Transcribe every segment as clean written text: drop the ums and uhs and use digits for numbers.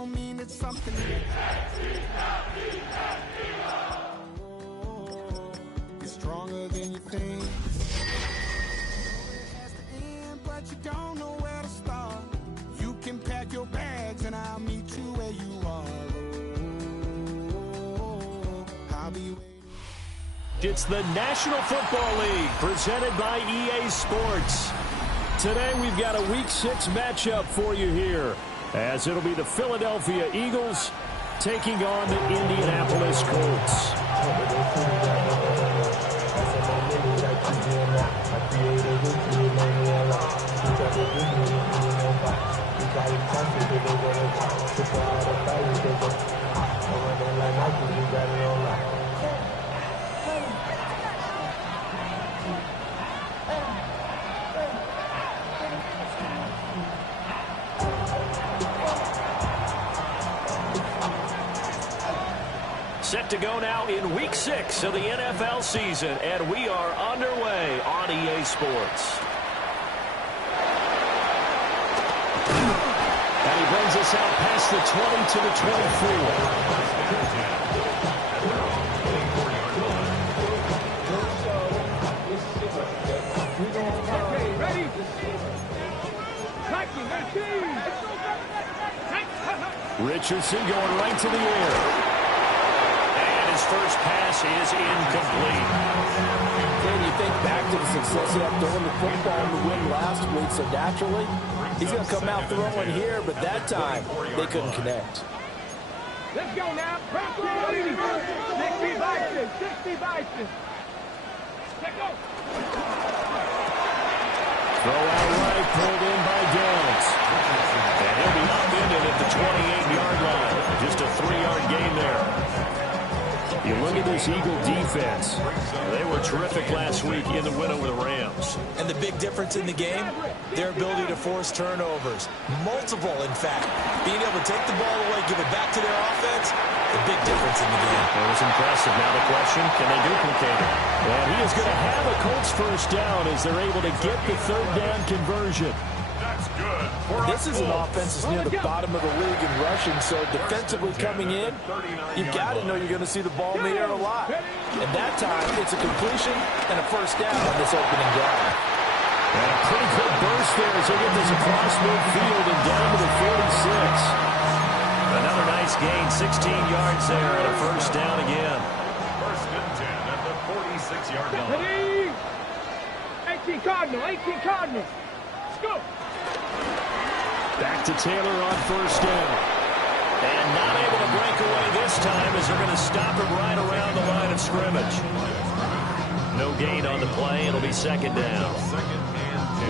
don't mean it's something. It's stronger than you think. It has to end, but you don't know where to start. You can pack your bags and I'll meet you where you are. I'll be waiting. It's the National Football League presented by EA Sports. Today we've got a Week 6 matchup for you here, as it'll be the Philadelphia Eagles taking on the Indianapolis Colts. Set to go now in Week 6 of the NFL season, and we are underway on EA Sports. And he brings us out past the 20 to the 24. Ready? Richardson going right to the air. His first pass is incomplete. Can you think back to the success he had throwing the football in the win last week? So naturally, he's going to come out throwing here, but that time they couldn't connect. Let's go now. 60 Vikings. 60 Vikings. Let's go. Throw out right, pulled in by Downs. And he'll be upended at the 28-yard line. Just a 3-yard gain there. You look at this Eagle defense. They were terrific last week in the win over the Rams. And the big difference in the game, their ability to force turnovers. Multiple, in fact. Being able to take the ball away, give it back to their offense, the big difference in the game. It was impressive. Now the question, can they duplicate it? And he is going to have a Colts first down as they're able to get the third down conversion. That's good. This is an offense that's near the bottom of the league in rushing, so defensively coming in, you've got to know you're going to see the ball in the air a lot. And that time, it's a completion and a first down on this opening drive. And a pretty quick burst there as they get this across midfield and down to the 46. Another nice gain, 16 yards there, and a first down again. First and 10 at the 46-yard line. 18 Cardinal, 18 Cardinal. Let's go. Back to Taylor on first down. And not able to break away this time as they're going to stop him right around the line of scrimmage. No gain on the play. It'll be second down.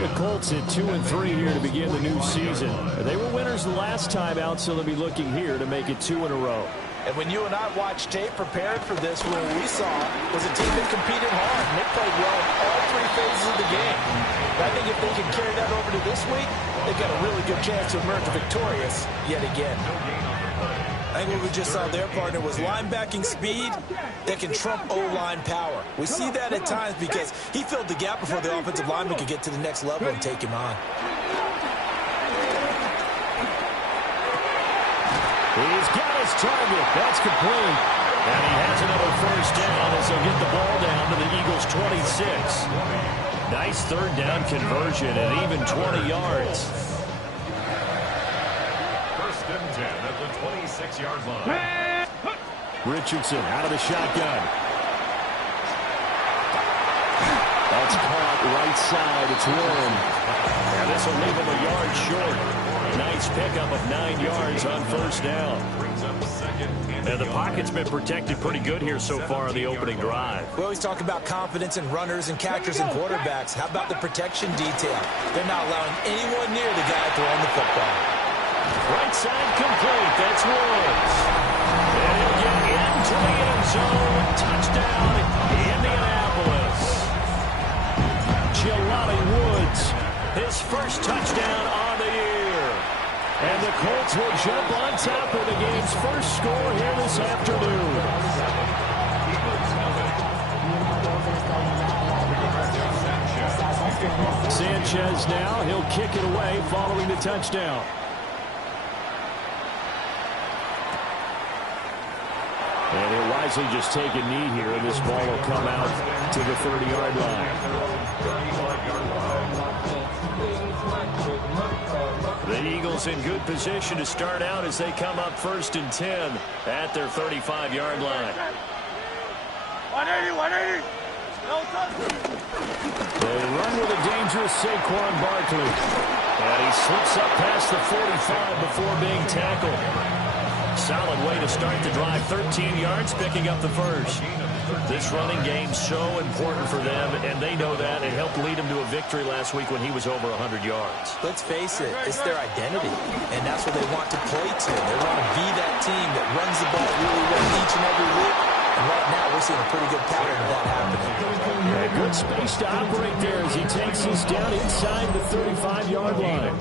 The Colts at 2-3 here to begin the new season. They were winners the last time out, so they'll be looking here to make it 2 in a row. And when you and I watched tape preparing for this, what we saw was a team that competed hard, and they played well in all 3 phases of the game. But I think if they can carry that over to this week, they've got a really good chance to emerge victorious yet again. I think what we just saw their partner was linebacking speed that can trump O-line power. We see that at times because he filled the gap before the offensive lineman could get to the next level and take him on. He's got his target. That's complete. And he has another first down as they'll get the ball down to the Eagles' 26. Nice third down conversion at even 20 yards. First and 10 at the 26-yard line. Richardson out of the shotgun. That's caught right side. It's Warren. And this will leave him a yard short. Nice pickup of 9 yards on first down. And the pocket's been protected pretty good here so far on the opening drive. We always talk about confidence in runners and catchers and quarterbacks. How about the protection detail? They're not allowing anyone near the guy throwing the football. Right side complete. That's Woods. And he'll get into the end zone. Touchdown, Indianapolis. Jelani Woods, his first touchdown on the year. And the Colts will jump on top of the game's first score here this afternoon. Sanchez now. He'll kick it away following the touchdown. And he'll wisely just take a knee here, and this ball will come out to the 30-yard line. The Eagles in good position to start out as they come up 1st and 10 at their 35-yard line. 180, 180. They run with a dangerous Saquon Barkley. And he slips up past the 45 before being tackled. Solid way to start the drive. 13 yards, picking up the first. This running game's so important for them, and they know that. It helped lead them to a victory last week when he was over 100 yards. Let's face it, it's their identity, and that's what they want to play to. They want to be that team that runs the ball really well each and every week. And right now, we're seeing a pretty good pattern of that happening. A good space to operate there as he takes this down inside the 35-yard line.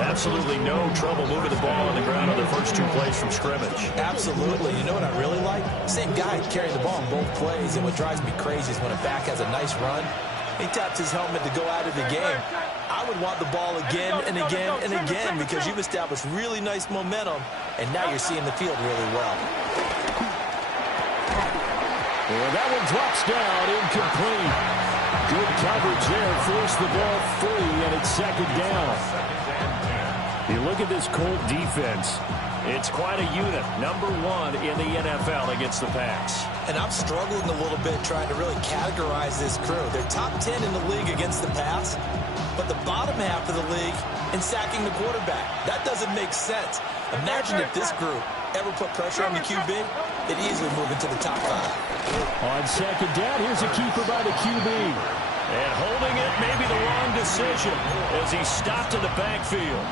Absolutely no trouble moving the ball on the ground on the first 2 plays from scrimmage. Absolutely. You know what I really like? Same guy carrying the ball on both plays, and what drives me crazy is when a back has a nice run, he taps his helmet to go out of the game. I would want the ball again and again and again because you've established really nice momentum, and now you're seeing the field really well. And that one drops down, incomplete. Good coverage there, forced the ball free, and it's 2nd down. You look at this Colt defense. It's quite a unit, number 1 in the NFL against the pass. And I'm struggling a little bit trying to really categorize this crew. They're top 10 in the league against the pass, but the bottom half of the league in sacking the quarterback. That doesn't make sense. Imagine if this group ever put pressure on the QB, it'd easily move into the top 5. On 2nd down, here's a keeper by the QB. And holding it may be the wrong decision as he stopped in the backfield.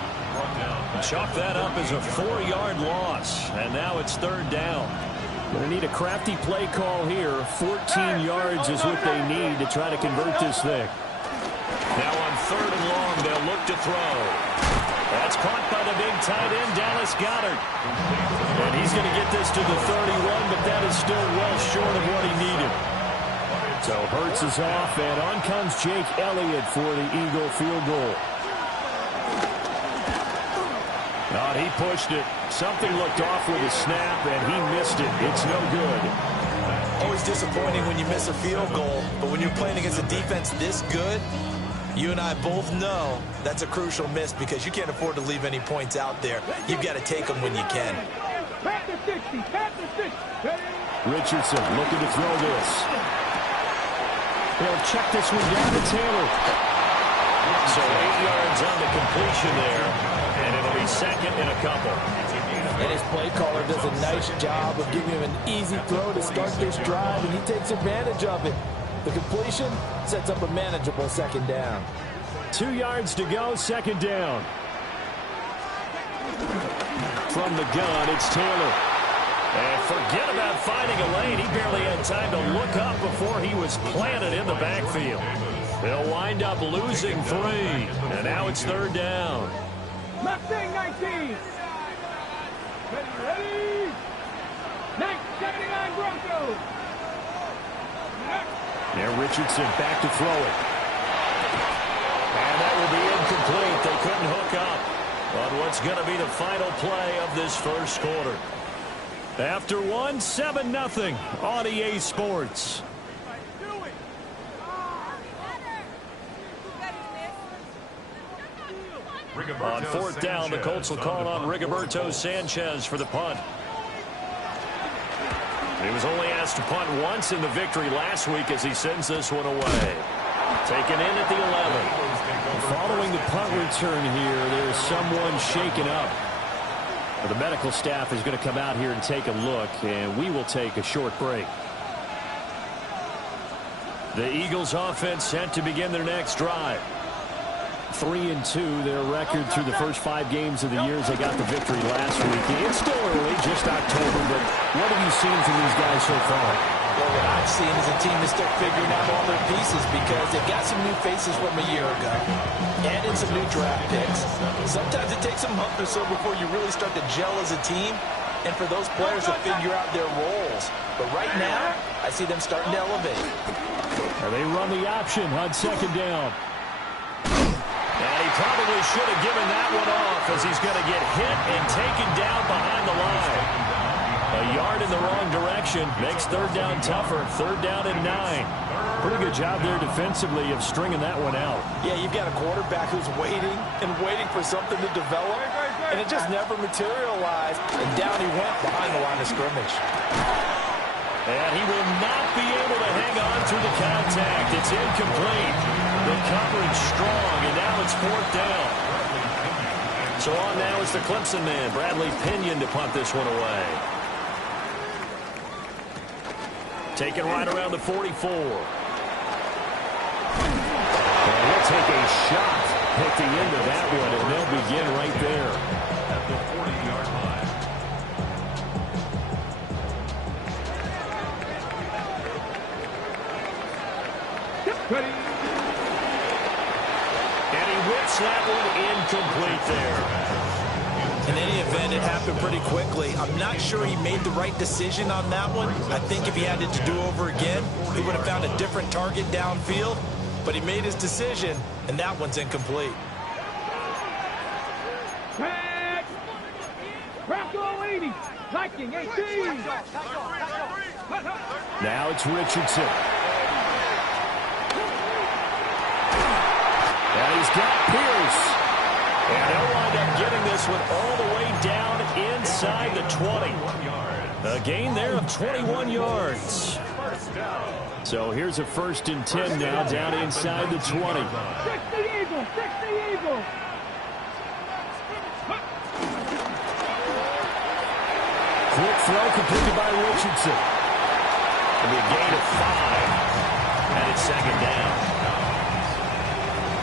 Chalk that up as a 4-yard loss, and now it's 3rd down. Going to need a crafty play call here. 14 yards is what they need to try to convert this thing. Now on 3rd and long, they'll look to throw. That's caught by the big tight end, Dallas Goedert. And he's going to get this to the 31, but that is still well short of what he needed. So Hurts is off, and on comes Jake Elliott for the Eagle field goal. Oh, he pushed it. Something looked off with a snap, and he missed it. It's no good. Always disappointing when you miss a field goal, but when you're playing against a defense this good, you and I both know that's a crucial miss because you can't afford to leave any points out there. You've got to take them when you can. Richardson looking to throw this. They'll check this one down to Taylor. So 8 yards on the completion there, and it'll be 2nd and a couple. And his play caller does a nice job of giving him an easy throw to start this drive, and he takes advantage of it. The completion sets up a manageable 2nd down. 2 yards to go, 2nd down. From the gun, it's Taylor. And forget about finding a lane. He barely had time to look up before he was planted in the backfield. They'll wind up losing 3. And now it's 3rd down. Mustang 19. Ready? 79 Broncos. Now Richardson back to throw it. And that will be incomplete. They couldn't hook up on what's going to be the final play of this first quarter. After 1, 7-0 on EA Sports. On 4th down, the Colts will call on Rigoberto Sanchez for the punt. He was only asked to punt once in the victory last week as he sends this one away. Taken in at the 11. Following the punt return here, there's someone shaken up. The medical staff is going to come out here and take a look, and we will take a short break. The Eagles offense set to begin their next drive. 3-2, their record through the first 5 games of the year as they got the victory last week. It's still early, just October, but what have you seen from these guys so far? Well, what I've seen is a team that's still figuring out all their pieces because they've got some new faces from a year ago. Add in some new draft picks. Sometimes it takes a month or so before you really start to gel as a team and for those players to figure out their roles. But right now, I see them starting to elevate. And they run the option on 2nd down. And he probably should have given that one off as he's going to get hit and taken down behind the line. A yard in the wrong direction makes third down tougher. Third down and 9. Pretty good job there defensively of stringing that one out. Yeah, you've got a quarterback who's waiting and waiting for something to develop, and it just never materialized, and down he went behind the line of scrimmage. And he will not be able to hang on through the contact. It's incomplete. The coverage strong, and now it's fourth down. So on now is the Clemson man, Bradley Pinion, to punt this one away. Taken right around the 44. And he'll take a shot at the end of that one, and they'll begin right there. At the 40-yard line. Ready. And he whips that one incomplete there. In any event, it happened pretty quickly. I'm not sure he made the right decision on that one. I think if he had it to do over again, he would have found a different target downfield. But he made his decision, and that one's incomplete. Pass. Bronco 80. Viking 18. Now it's Richardson. And he's got Pierce. And they'll wind up getting this one all the way down inside the 20. A gain there of 21 yards. So here's a 1st and 10 now down inside the 20. 60 Eagles. 60 Eagles. Quick throw completed by Richardson. It'll be a gain of 5. And it's second down.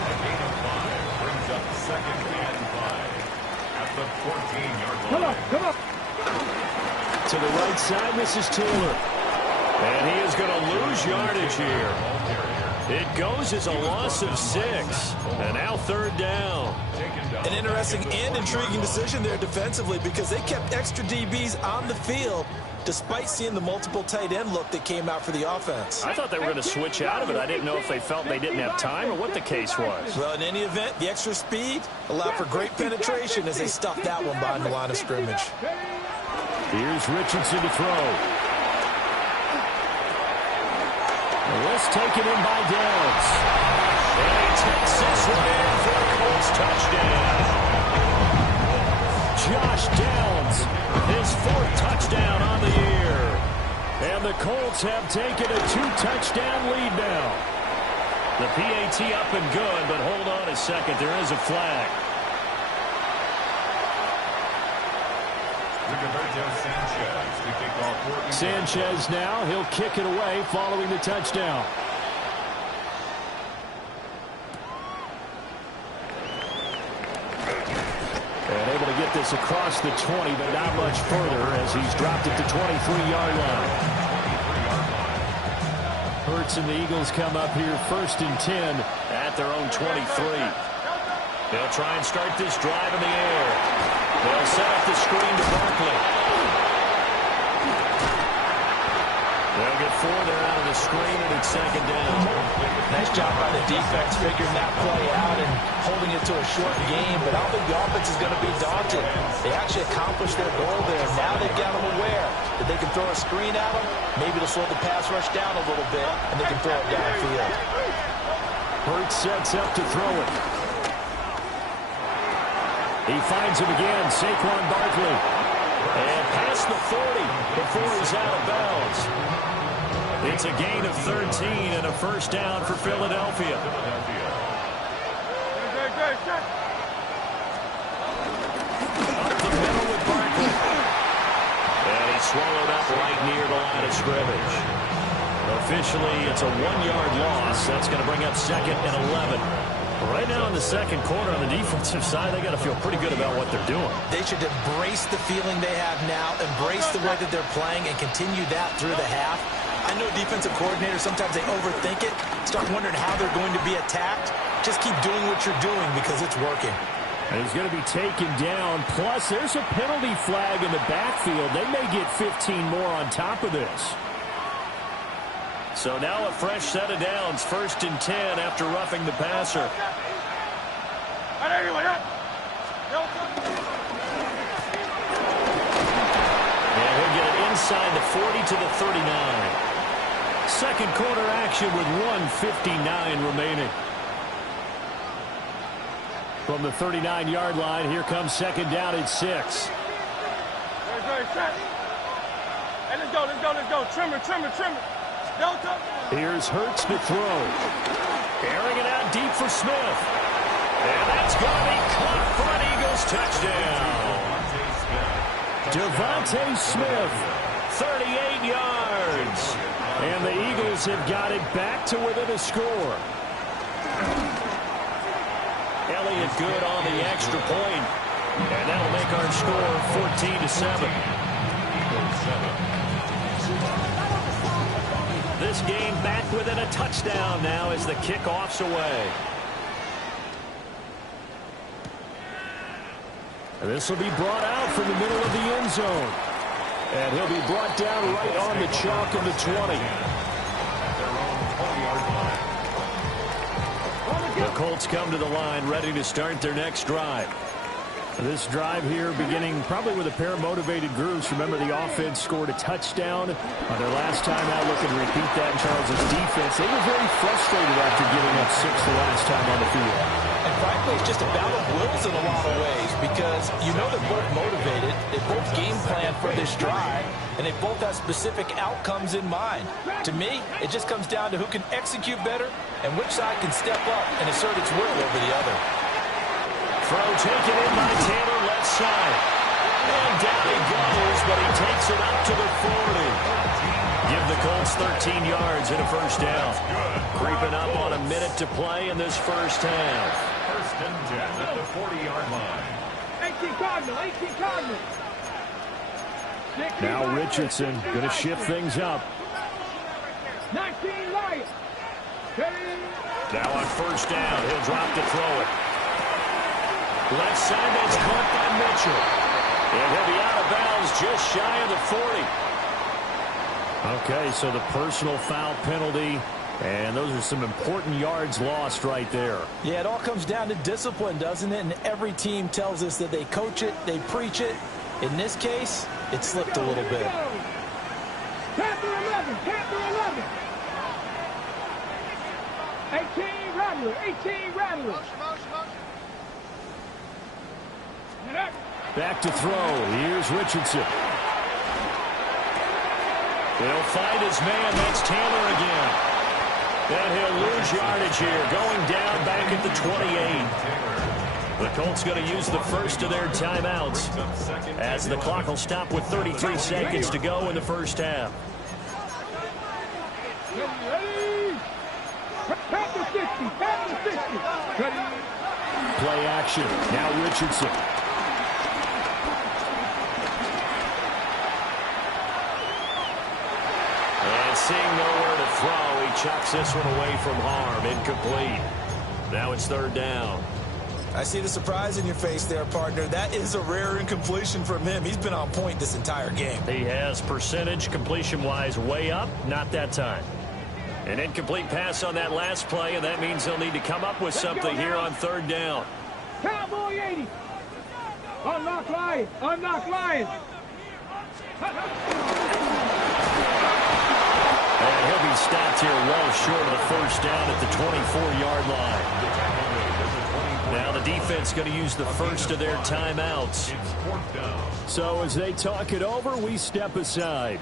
A gain of 5 brings up 2nd and 5 at the 14-yard line. Come on, come on. To the right side, this is Taylor. And he is going to lose yardage here. It goes as a loss of 6. And now third down. An interesting and intriguing decision there defensively because they kept extra DBs on the field despite seeing the multiple tight end look that came out for the offense. I thought they were going to switch out of it. I didn't know if they felt they didn't have time or what the case was. Well, in any event, the extra speed allowed for great penetration as they stuffed that one behind the line of scrimmage. Here's Richardson to throw. Let's take it in by Downs. And he takes this one in for a Colts touchdown. Josh Downs, his 4th touchdown on the year. And the Colts have taken a 2-touchdown lead now. The PAT up and good, but hold on a second. There is a flag. Sanchez now, he'll kick it away following the touchdown. And able to get this across the 20, but not much further as he's dropped it to 23-yard line. Hurts and the Eagles come up here 1st and 10 at their own 23. They'll try and start this drive in the air. They'll set up the screen to Barkley. They'll get 4 there out of the screen, and it's second down. Nice job by the defense figuring that play out and holding it to a short game, but I don't think the offense is going to be daunted. They actually accomplished their goal there. Now they've got them aware that they can throw a screen at them, maybe to slow the pass rush down a little bit, and they can throw it downfield. Hurts sets up to throw it. He finds him again, Saquon Barkley. And past the 40 before he's out of bounds. It's a gain of 13 and a 1st down for Philadelphia. Up the middle with Barkley. And he's swallowed up right near the line of scrimmage. Officially, it's a 1-yard loss. That's going to bring up 2nd and 11. Right now in the second quarter on the defensive side, they got to feel pretty good about what they're doing. They should embrace the feeling they have now, embrace the way that they're playing, and continue that through the half. I know defensive coordinators, sometimes they overthink it, start wondering how they're going to be attacked. Just keep doing what you're doing because it's working. And he's going to be taken down. Plus, there's a penalty flag in the backfield. They may get 15 more on top of this. So now a fresh set of downs, 1st and 10 after roughing the passer. And he'll get it 40 to the 39. Second quarter action with 1:59 remaining. From the 39-yard line, here comes second down at 6. Hey, let's go. Trimmer. Delta. Here's Hurts to throw. Airing it out deep for Smith. And that's going to be caught for an Eagles touchdown. Devontae Smith, 38 yards. And the Eagles have got it back to within a score. Elliott good on the extra point. And that'll make our score 14-7. This game back within a touchdown now as the kickoff's away. And this will be brought out from the middle of the end zone. And he'll be brought down right on the chalk of the 20. The Colts come to the line ready to start their next drive. This drive here beginning probably with a pair of motivated groups. Remember, the offense scored a touchdown on their last time out. Looking to repeat that in Charles' defense. They were very frustrated after giving up 6 the last time on the field. And frankly, it's just a battle of wills in a lot of ways because you know they're both motivated. They both game plan for this drive, and they both have specific outcomes in mind. To me, it just comes down to who can execute better and which side can step up and assert its will over the other. Throw taken in by Taylor, left side. And down he goes, but he takes it up to the 40. Give the Colts 13 yards and a first down. Creeping up on a minute to play in this first half. First and 10 at the 40-yard line. 18 Cardinals. Now Richardson going to shift things up. 19 Lions. Now on first down, he'll drop to throw it. Left side, that's caught by Mitchell. And he'll be out of bounds just shy of the 40. Okay, so the personal foul penalty, and those are some important yards lost right there. Yeah, it all comes down to discipline, doesn't it? And every team tells us that they coach it, they preach it. In this case, it slipped a little bit. Panther 11. 18 Rattlers. Back to throw. Here's Richardson. He'll find his man. That's Taylor again. And he'll lose yardage here. Going down back at the 28. The Colts going to use the first of their timeouts as the clock will stop with 33 seconds to go in the first half. Play action. Now Richardson. And seeing nowhere to throw, he chucks this one away from harm. Incomplete. Now it's third down. I see the surprise in your face there, partner. That is a rare incompletion from him. He's been on point this entire game. He has percentage completion-wise way up. Not that time. An incomplete pass on that last play, and that means he'll need to come up with something here on third down. Cowboy 80. Unlock Lions. And he'll be stopped here well short of the first down at the 24-yard line. Now the defense going to use the first of their timeouts. So as they talk it over, we step aside.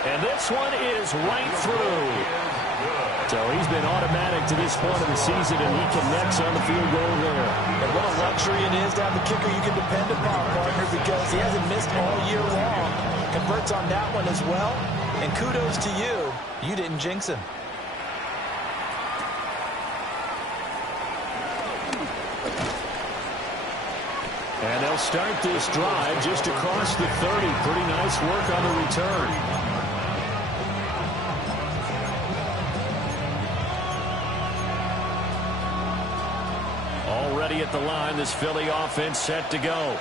And this one is right through. So he's been automatic to this point of the season, and he connects on the field goal there. And what a luxury it is to have a kicker you can depend upon, partner, because he hasn't missed all year long. Converts on that one as well. And kudos to you. You didn't jinx him. And they'll start this drive just across the 30. Pretty nice work on the return. Already at the line, this Philly offense set to go.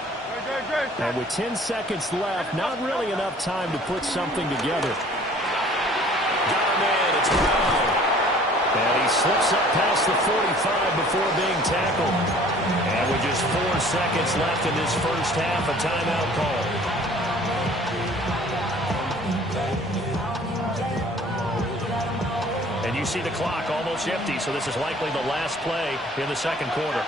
And with 10 seconds left, not really enough time to put something together. Got him in. It's Brown. And he slips up past the 45 before being tackled. And with just 4 seconds left in this first half, a timeout call. And you see the clock almost empty, so this is likely the last play in the second quarter.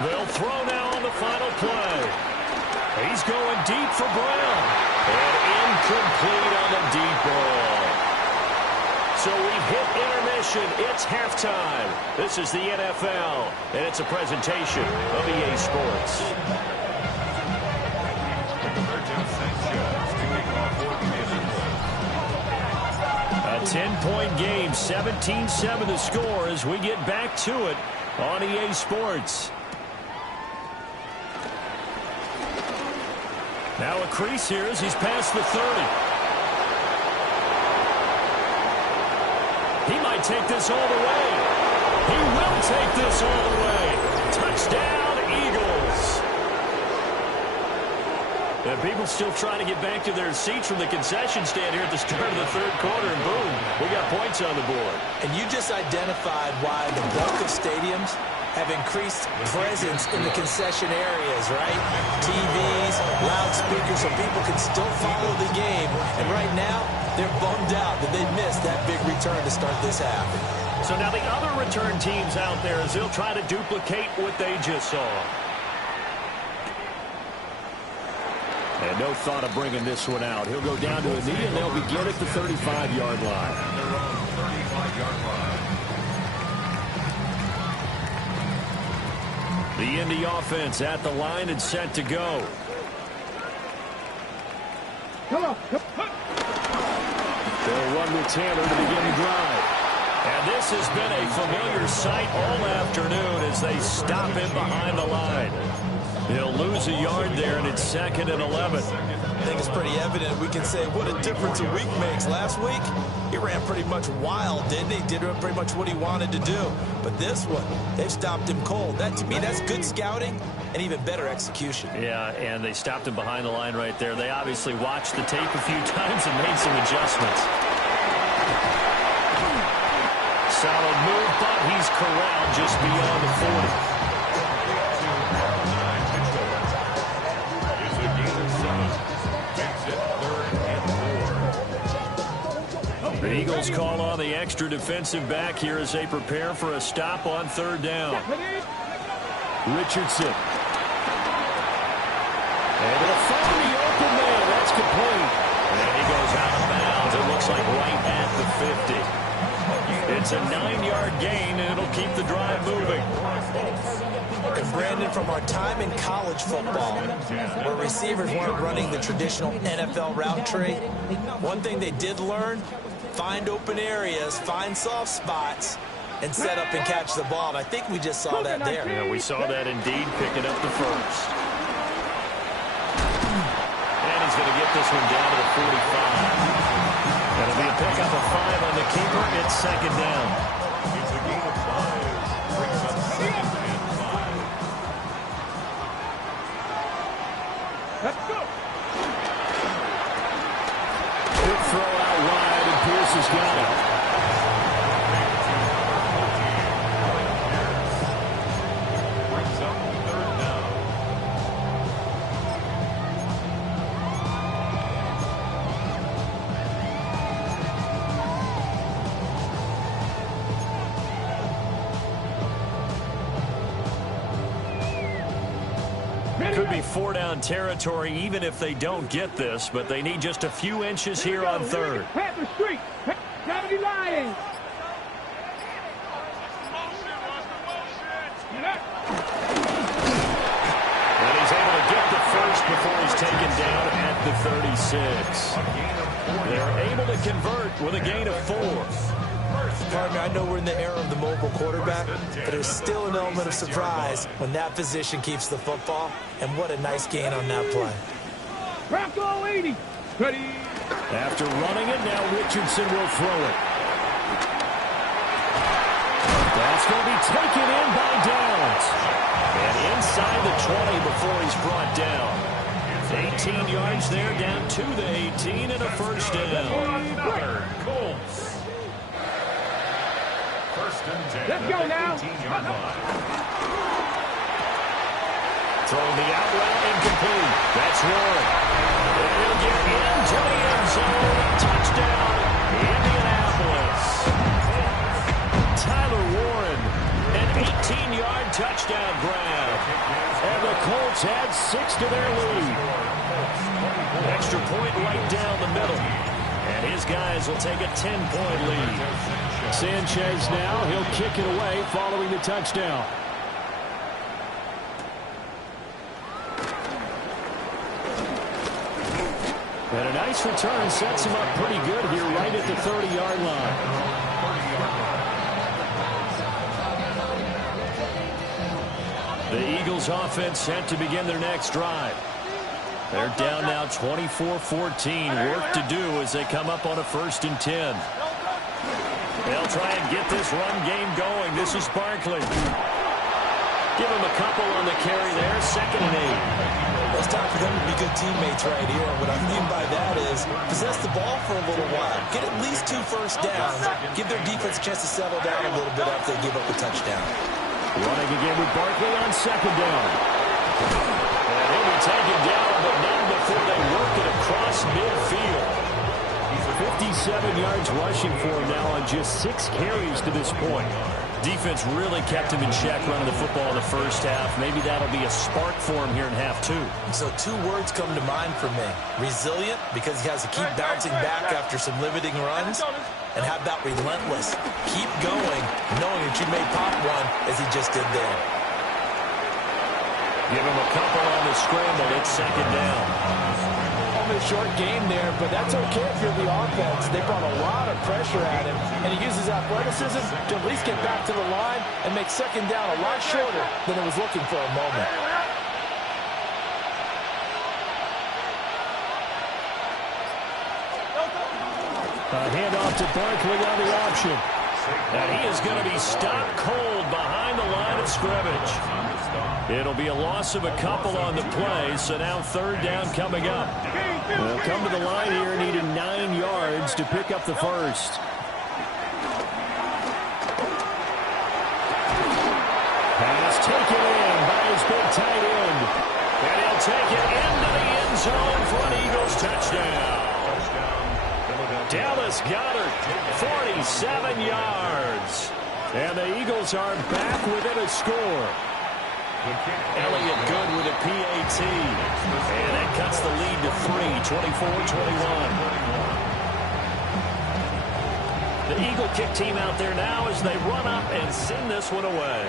They'll throw now on the final play. He's going deep for Brown. And incomplete on the deep ball. So we've hit intermission. It's halftime. This is the NFL, and it's a presentation of EA Sports. A 10-point game, 17-7 the score as we get back to it on EA Sports. Now a crease here as he's past the 30. He might take this all the way. He will take this all the way. Touchdown, Eagles. And people still trying to get back to their seats from the concession stand here at the start of the third quarter, and boom, we got points on the board. And you just identified why the bulk of stadiums have increased presence in the concession areas, right? TVs, loudspeakers, so people can still follow the game. And right now, they're bummed out that they missed that big return to start this half. So now the other return teams out there as they'll try to duplicate what they just saw. And no thought of bringing this one out. He'll go down to a knee, and they'll begin at the 35-yard line. Their own 35-yard line. The Indy offense at the line and set to go. Come on. They'll run with Taylor to begin the drive. And this has been a familiar sight all afternoon as they stop him behind the line. He'll lose a yard there, and it's 2nd and 11. I think it's pretty evident. We can say what a difference a week makes. Last week, he ran pretty much wild, didn't he? Did pretty much what he wanted to do. But this one, they've stopped him cold. That, to me, that's good scouting and even better execution. Yeah, and they stopped him behind the line right there. They obviously watched the tape a few times and made some adjustments. Solid move, but he's corralled just beyond the 40. The Eagles call on the extra defensive back here as they prepare for a stop on 3rd down. Richardson. And it'll find the open man. That's complete. And he goes out of bounds. It looks like right at the 50. It's a 9-yard gain, and it'll keep the drive moving. And Brandon, from our time in college football, where receivers weren't running the traditional NFL route tree, one thing they did learn, find open areas, find soft spots, and set up and catch the ball. And I think we just saw that there. Yeah, we saw that indeed, picking up the first. And he's going to get this one down to the 45. That'll be a pickup of 5 on the keeper. It's 2nd down. It's a gain of 5. Brings up 2nd and 5. Let's go. Good throw out wide, and Pierce has got it. Brings up 3rd down. Could be 4-down territory even if they don't get this, but they need just a few inches here on 3rd. Panther Street. Comedy Lions. And he's able to get the first before he's taken down at the 36. They're able to convert with a gain of 4. Pardon me, I know we're in the era of the mobile quarterback, but there's still an element of surprise when that position keeps the football, and what a nice gain on that play. Bronco 80. Ready. After running it, now Richardson will throw it. That's going to be taken in by Downs. And inside the 20 before he's brought down. 18 yards there, down to the 18 and a first down. Another Colts. First and 10. Let's go now. 18-yard line. Throwing the out route, incomplete. That's Warren. And he'll get into the end zone. Touchdown, Indianapolis. Tyler Warren, an 18-yard touchdown grab. And the Colts add 6 to their lead. Extra point right down the middle. And his guys will take a 10-point lead. Sanchez now, he'll kick it away following the touchdown. And a nice return sets him up pretty good here right at the 30-yard line. The Eagles offense set to begin their next drive. They're down now 24-14. Work to do as they come up on a 1st and 10. They'll try and get this run game going. This is Barkley. Give him a couple on the carry there. 2nd and 8. It's time for them to be good teammates right here. And what I mean by that is possess the ball for a little while. Get at least 2 first downs. Give their defense a chance to settle down a little bit after they give up a touchdown. Running again with Barkley on 2nd down. And he'll be taken down, but not before they work it across midfield. 57 yards rushing for him now on just 6 carries to this point. Defense really kept him in check running the football in the first half. Maybe that'll be a spark for him here in half 2. So 2 words come to mind for me. Resilient, because he has to keep bouncing back after some limiting runs. And how about relentless? Keep going, knowing that you may pop one as he just did there. Give him a couple on the scramble. It's 2nd down. A short game there, but that's okay if you're the offense. They brought a lot of pressure at him, and he uses athleticism to at least get back to the line and make 2nd down a lot shorter than it was looking for a moment. A handoff to Barkley on the option. And he is going to be stopped cold behind the line of scrimmage. It'll be a loss of a couple on the play, so now 3rd down coming up. They'll come to the line here needing 9 yards to pick up the first. Pass taken in by his big tight end. And he'll take it into the end zone for an Eagles touchdown. Dallas Goedert, 47 yards. And the Eagles are back within a score. Elliott good with a PAT. And that cuts the lead to 3, 24-21. The Eagle kick team out there now as they run up and send this one away.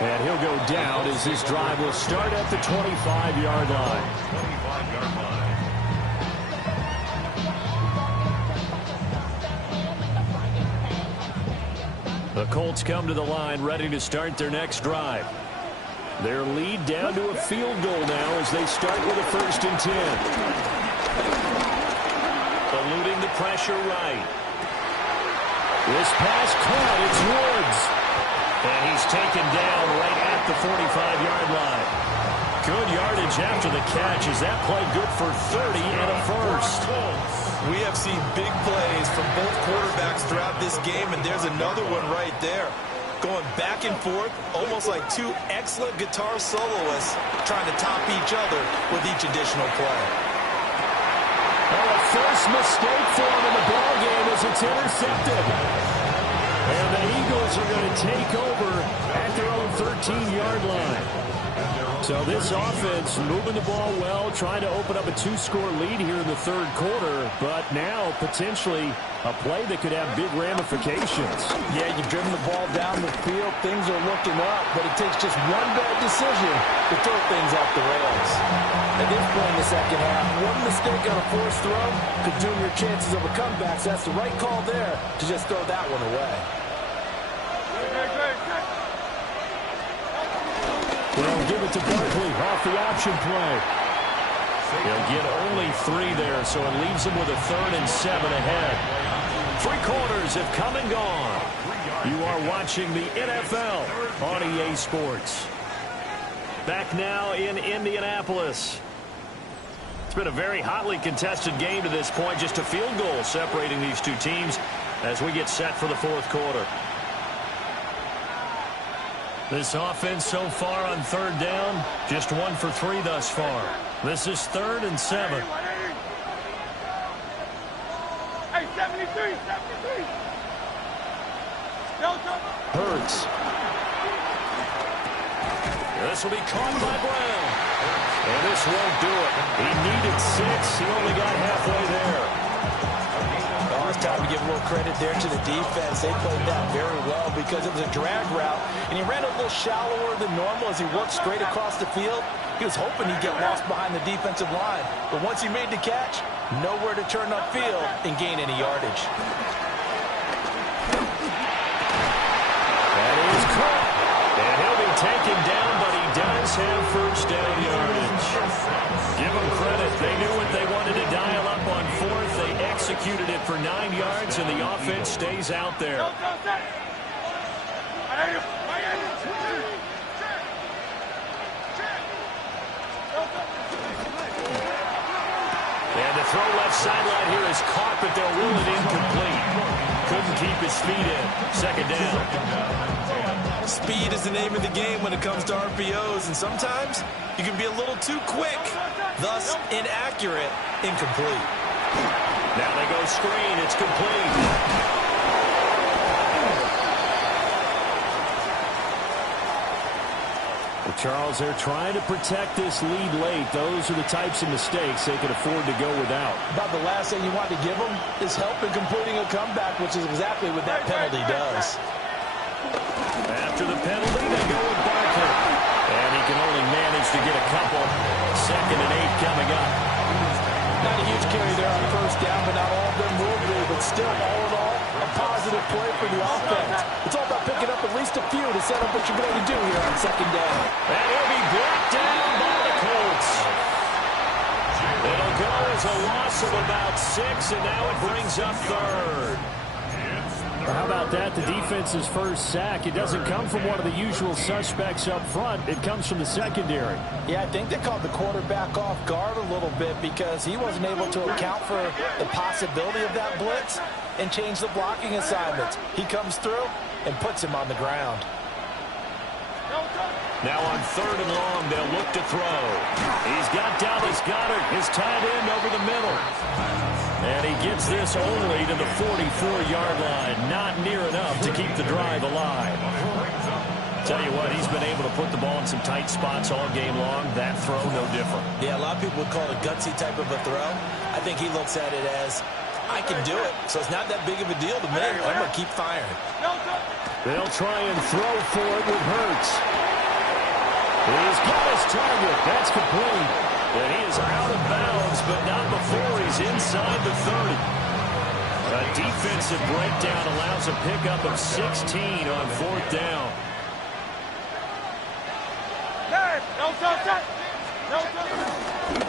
And he'll go down as this drive will start at the 25-yard line. 25-yard line. The Colts come to the line ready to start their next drive. Their lead down to a field goal now as they start with a 1st and 10. Eluding the pressure right. This pass caught. It's Woods. And he's taken down right at the 45-yard line. Good yardage after the catch. Is that play good for 30 and a first? We have seen big plays from both quarterbacks throughout this game, and there's another one right there. Going back and forth, almost like 2 excellent guitar soloists trying to top each other with each additional play. Well, a first mistake for him in the ballgame as it's intercepted. And the Eagles are going to take over at their own 13-yard line. So this offense moving the ball well, trying to open up a 2-score lead here in the 3rd quarter, but now potentially a play that could have big ramifications. Yeah, you've driven the ball down the field. Things are looking up, but it takes just one bad decision to throw things off the rails. At this point in the 2nd half, one mistake on a forced throw could doom your chances of a comeback, so that's the right call there to just throw that one away. They'll give it to Barkley off the option play. They'll get only 3 there, so it leaves them with a 3rd and 7 ahead. 3 quarters have come and gone. You are watching the NFL on EA Sports. Back now in Indianapolis. been a very hotly contested game to this point. Just a field goal separating these two teams as we get set for the fourth quarter. This offense so far on third down, just 1 for 3 thus far. This is 3rd and 7. Hey, 73. Hurts. This will be caught by Brown. And this won't do it. He needed 6. He only got halfway there. Oh, it's time to give a little credit there to the defense. They played that very well because it was a drag route. And he ran a little shallower than normal as he worked straight across the field. He was hoping he'd get lost behind the defensive line. But once he made the catch, nowhere to turn upfield and gain any yardage. That is caught. And he'll be taken down, but he does have first down yardage. Give them credit. They knew what they wanted to dial up on 4th. They executed it for 9 yards, and the offense stays out there. And the throw left sideline here is caught, but they'll rule it incomplete. Couldn't keep his feet in. Second down. Speed is the name of the game when it comes to RPOs, and sometimes you can be a little too quick, thus inaccurate, incomplete. Now they go screen. It's complete. Well, Charles, they're trying to protect this lead late. Those are the types of mistakes they can afford to go without. About the last thing you want to give them is help in completing a comeback, which is exactly what that penalty does. After the penalty, they go with Barkley. And he can only manage to get a couple. 2nd and 8 coming up. Not a huge carry there on first down, but not all of them will be. But still, all in all, a positive play for the offense. It's all about picking up at least a few to set up what you're going to do here on second down. And he'll be brought down by the Colts. It'll go as a loss of about 6, and now it brings up 3rd. How about that? The defense's first sack. It doesn't come from one of the usual suspects up front. It comes from the secondary. Yeah, I think they called the quarterback off guard a little bit because he wasn't able to account for the possibility of that blitz and change the blocking assignments. He comes through and puts him on the ground. Now on 3rd and long, they'll look to throw. He's got Dallas Goedert, his tight end, over the middle. And he gets this only to the 44-yard line. Not near enough to keep the drive alive. Tell you what, he's been able to put the ball in some tight spots all game long. That throw, no different. Yeah, a lot of people would call it a gutsy type of a throw. I think he looks at it as, I can do it. So it's not that big of a deal to me. I'm going to keep firing. They'll try and throw for it with Hurts. He's got his target. That's complete. And he is out of bounds, but not before he's inside the 30. A defensive breakdown allows a pickup of 16 on 4th down.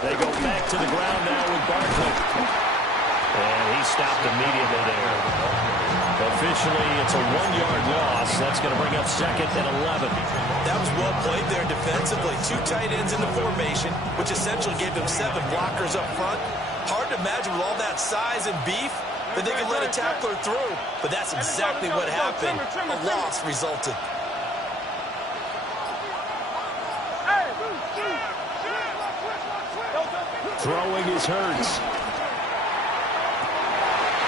They go back to the ground now with Barkley. And he stopped immediately there. Officially, it's a 1-yard loss. That's going to bring up 2nd and 11. That was well played there defensively. 2 tight ends in the formation, which essentially gave them 7 blockers up front. Hard to imagine with all that size and beef that they could let a tackler through. But that's exactly what happened. A loss resulted. Throwing is Hurts.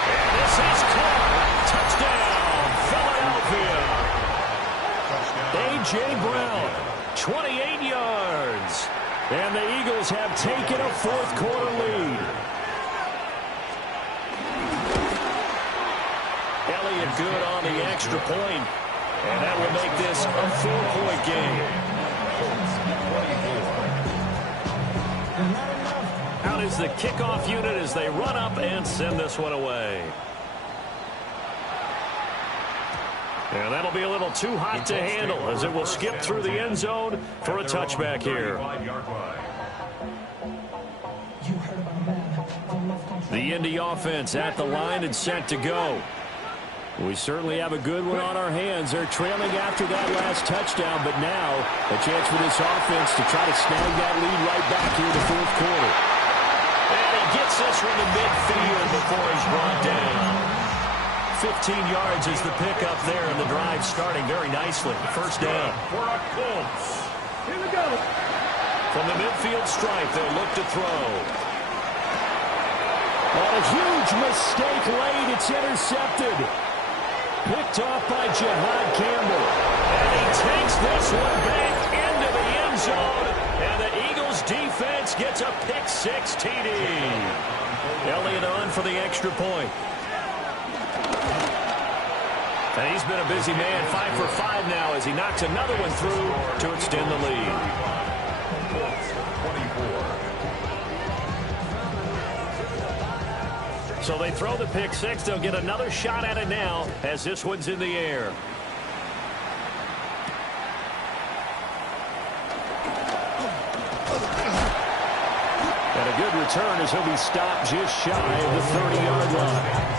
And this is caught. Touchdown, Philadelphia. A.J. Brown, 28 yards. And the Eagles have taken a 4th quarter lead. Elliott good on the extra point. And that will make this a 4-point game. Out is the kickoff unit as they run up and send this one away. And that'll be a little too hot to handle as it will skip through the end zone for a touchback here. The Indy offense at the line and set to go. We certainly have a good one on our hands. They're trailing after that last touchdown, but now a chance for this offense to try to snag that lead right back here in the 4th quarter. gets this from the midfield before he's brought down. 15 yards is the pickup there, and the drive starting very nicely. First down. For a Colts. Here we go. From the midfield stripe, they'll look to throw. On a huge mistake late, it's intercepted. Picked off by Jihad Campbell. And he takes this one back into the end zone. And the Eagles defense gets a pick-6 TD. Elliott on for the extra point. And he's been a busy man, 5 for 5 now as he knocks another one through to extend the lead. So they throw the pick-6. They'll get another shot at it now as this one's in the air. And a good return as he'll be stopped just shy of the 30-yard line.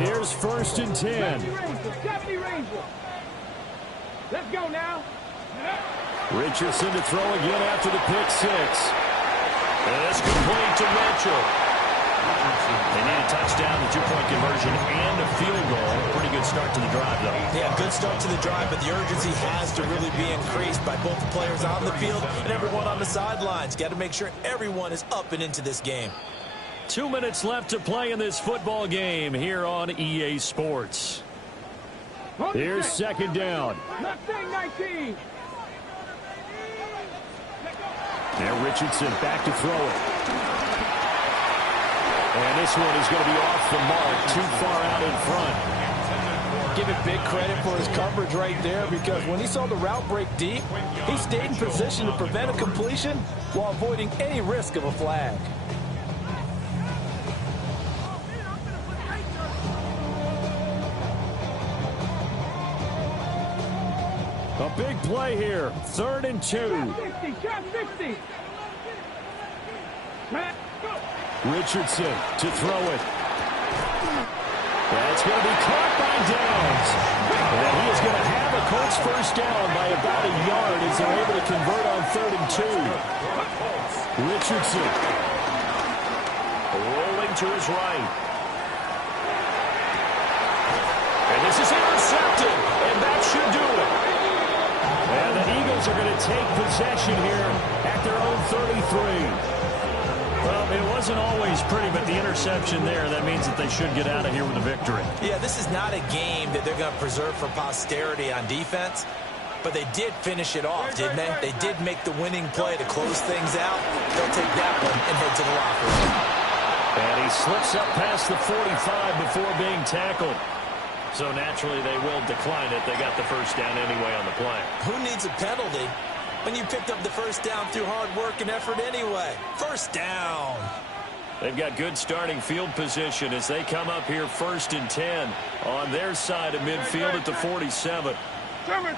Here's 1st and 10. Let's go now. Richardson to throw again after the pick-6. And it's complete to Mitchell. They need a touchdown, the 2-point conversion, and a field goal. Pretty good start to the drive, though. Yeah, good start to the drive, but the urgency has to really be increased by both the players on the field and everyone on the sidelines. Got to make sure everyone is up and into this game. 2 minutes left to play in this football game here on EA Sports. Here's 2nd down. 19. Now Richardson back to throw it. And this one is going to be off the mark, too far out in front. Give it big credit for his coverage right there, because when he saw the route break deep, he stayed in position to prevent a completion while avoiding any risk of a flag. A big play here, 3rd and 2. Shot 60. Richardson to throw it. That's going to be caught by Downs. And he is going to have a Colts first down by about a yard as they're able to convert on 3rd and 2. Richardson. Rolling to his right. And this is intercepted. And that should do it. And the Eagles are going to take possession here at their own 33. Well, it wasn't always pretty, but the interception there, that means that they should get out of here with a victory. Yeah, this is not a game that they're going to preserve for posterity on defense, but they did finish it off, didn't they? They did make the winning play to close things out. They'll take that one and head to the locker room. And he slips up past the 45 before being tackled. So naturally, they will decline it. They got the first down anyway on the play. Who needs a penalty when you picked up the first down through hard work and effort anyway? First down. They've got good starting field position as they come up here 1st and 10 on their side of midfield at the 47. Trimmer.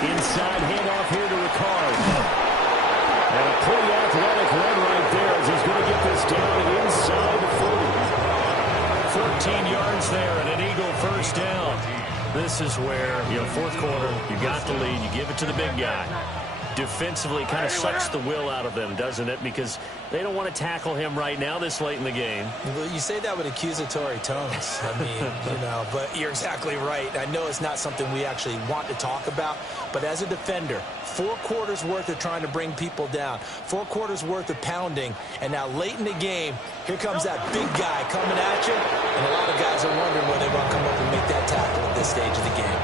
Inside handoff here to Ricard. And a pretty athletic run right there as he's going to get this down inside the 40. 14 yards there and an Eagle first down. This is where, 4th quarter, you got the lead, you give it to the big guy. Defensively kind of sucks the will out of them, doesn't it? Because they don't want to tackle him right now this late in the game. Well, you say that with accusatory tones. I mean, but you're exactly right. I know it's not something we actually want to talk about, but as a defender, 4 quarters worth of trying to bring people down, 4 quarters worth of pounding, and now late in the game, here comes that big guy coming at you, and a lot of guys are wondering whether they're going to come up and make that tackle at this stage of the game.